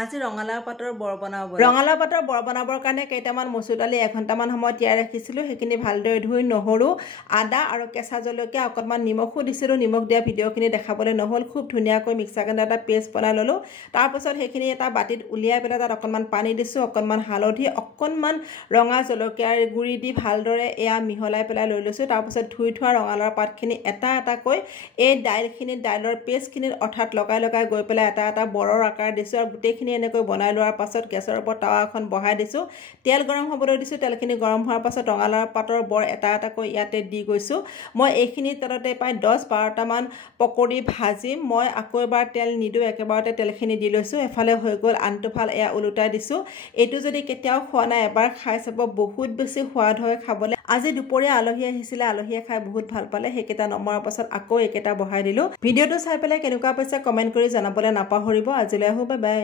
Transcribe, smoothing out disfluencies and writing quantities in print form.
আজি ৰঙালাও পাতৰ বৰ বনাব। ৰঙালাও পাতৰ বৰ বনাবৰ কাৰণে কেইটামান মচুৰ দালি 1 ঘণ্টামান সময় তিয়াই ৰাখিছিলোঁ। সেইখিনি ভালদৰে ধুই নহৰু, আদা আৰু কেঁচা জলকীয়া অকণমান নিমখো দিছিলোঁ। নিমখ দিয়া ভিডিঅ'খিনি দেখাবলৈ নহ'ল। খুব ধুনীয়াকৈ মিক্সাৰ গ্ৰাইণ্ডাৰ এটা পেষ্ট বনাই ল'লোঁ। তাৰপিছত সেইখিনি এটা বাতিত উলিয়াই পেলাই তাত অকণমান পানী দিছোঁ, অকণমান হালধি, অকণমান ৰঙা জলকীয়াৰ গুড়ি দি ভালদৰে এয়া মিহলাই পেলাই লৈ লৈছোঁ। তাৰপিছত ধুই থোৱা ৰঙালাওৰ পাতখিনি এটা এটাকৈ এই দাইলৰ পেষ্টখিনিত অৰ্থাৎ লগাই গৈ পেলাই এটা এটা বৰৰ আকাৰ দিছোঁ আৰু গোটেইখিনি এনেকৈ বনাই লোৱাৰ পাছত গেছৰ ওপৰত টাৱা এখন বহাই দিছোঁ। তেল গৰম হ'বলৈ দিছোঁ। তেলখিনি গৰম হোৱাৰ পাছত ৰঙালাওৰ পাতৰ বৰ এটা এটাকৈ ইয়াতে দি গৈছোঁ। মই এইখিনি তেলতে প্ৰায় 10-12টামান পকৰি ভাজিম। মই আকৌ এবাৰ তেল নিদিওঁ, একেবাৰতে তেলখিনি দি লৈছোঁ। এফালে হৈ গ'ল, আনটো ফাল এয়া ওলোটাই দিছোঁ। এইটো যদি কেতিয়াও খোৱা নাই এবাৰ খাই চাব, বহুত বেছি সোৱাদ হয় খাবলৈ। আজি দুপৰীয়া আলহী আহিছিলে, আলহীয়ে খাই বহুত ভাল পালে। সেইকেইটা নমৰাৰ পাছত আকৌ এইকেইটা বহাই দিলোঁ। ভিডিঅ'টো চাই পেলাই কেনেকুৱা পাইছে কমেণ্ট কৰি জনাবলৈ নাপাহৰিব। আজিলৈ আহোঁ, বাই বাই।